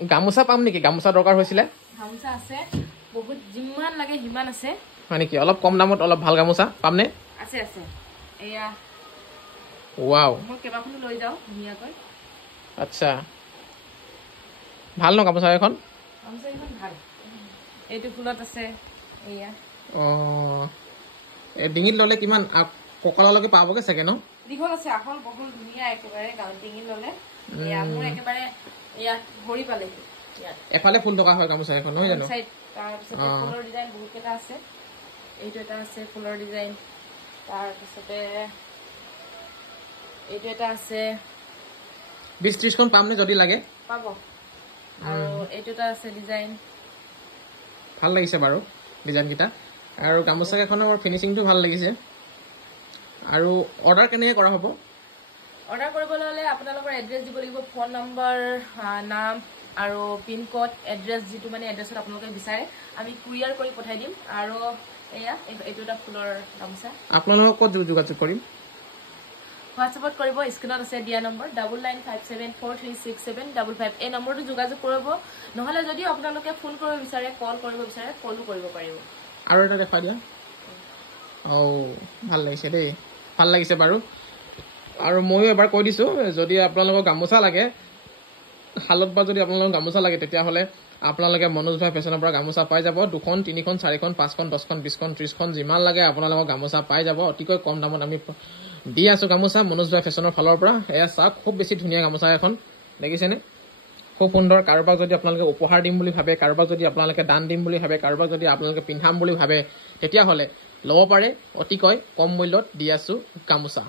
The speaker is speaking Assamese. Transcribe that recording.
গামোচা পাম নেকি? গামোচা দৰকাৰ হৈছিলে। গামোচা আছে বহুত, যিমান লাগে সিমান আছে। হয় নেকি? অলপ কম দামত অলপ ভাল গামোচা পামনে? আছে আছে। এয়া ৱাও, মই কেইবাখনো লৈ যাওঁ ধুনীয়াকৈ। আচ্ছা, ভাল ন গামোচা এখন? গামোচা এখন ভাল। এইটো ফুলত আছে। এয়া ডিঙিত ল'লে কিমান কঁকাললৈকে পাবগৈ চাগে ন? দীঘল আছে, আহল বহল ধুনীয়া একেবাৰে। ডিঙিত ল'লে এয়া মোৰ একেবাৰে এয়া ভৰি পালেহি। এফালে ফুল থকা হয় গামোচা এখন, নহয় জানো? তাৰপিছতে ফুলৰ ডিজাইন বহুত কেইটা আছে। এইটো এটা আছে ফুলৰ ডিজাইন, তাৰপিছতে এইটো এটা আছে। 20-30খন পামনে যদি লাগে? পাব। আৰু এইটো এটা আছে ডিজাইন, ভাল লাগিছে বাৰু ডিজাইনকেইটা। আৰু গামোচা কেইখনৰ ফিনিচিংটো ভাল লাগিছে। আৰু অৰ্ডাৰ কেনেকৈ কৰা হ'ব? অৰ্ডাৰ কৰিবলৈ হ'লে আপোনালোকৰ এড্ৰেছ দিব লাগিব, ফোন নম্বৰ, নাম আৰু পিনক'ড, এড্ৰেছ যিটো মানে এড্ৰেছত আপোনালোকে বিচাৰে আমি কুৰিয়াৰ কৰি পঠাই দিম। আৰু এয়া এইটো এটা ফুলৰ গামোচা। আপোনালোকক ক'ত যোগাযোগ কৰিম? হোৱাটছএপত কৰিব, স্ক্ৰীণত আছে দিয়া নম্বৰ 9957436755। এই নম্বৰটো যোগাযোগ কৰিব। নহ'লে যদিও আপোনালোকে ফোন কৰিব বিচাৰে, কল কৰিব বিচাৰে, কলো কৰিব পাৰিব। আৰু এটা দেখুৱাই দিয়া। ভাল লাগিছে দেই, ভাল লাগিছে বাৰু। আৰু ময়ো এবাৰ কৈ দিছোঁ, যদি আপোনালোকৰ গামোচা লাগে, শালত বা যদি আপোনালোকৰ গামোচা লাগে, তেতিয়াহ'লে আপোনালোকে মনোজ ভাই ফেশ্বনৰ পৰা গামোচা পাই যাব। 2খন 3খন 4খন 5খন 10খন 20খন 30খন যিমান লাগে আপোনালোকৰ গামোচা পাই যাব। অতিকৈ কম দামত আমি দি আছোঁ গামোচা মনোজ ভাই ফেশ্বনৰ ফালৰ পৰা। এয়া চাওক, খুব বেছি ধুনীয়া গামোচা এখন, দেখিছেনে? খুব সুন্দৰ। কাৰোবাক যদি আপোনালোকে উপহাৰ দিম বুলি ভাবে, কাৰোবাক যদি আপোনালোকে দান দিম বুলি ভাবে, কাৰোবাক যদি আপোনালোকে পিন্ধাম বুলি ভাবে, তেতিয়াহ'লে ল'ব পাৰে। অতিকৈ কম মূল্যত দি আছোঁ গামোচা।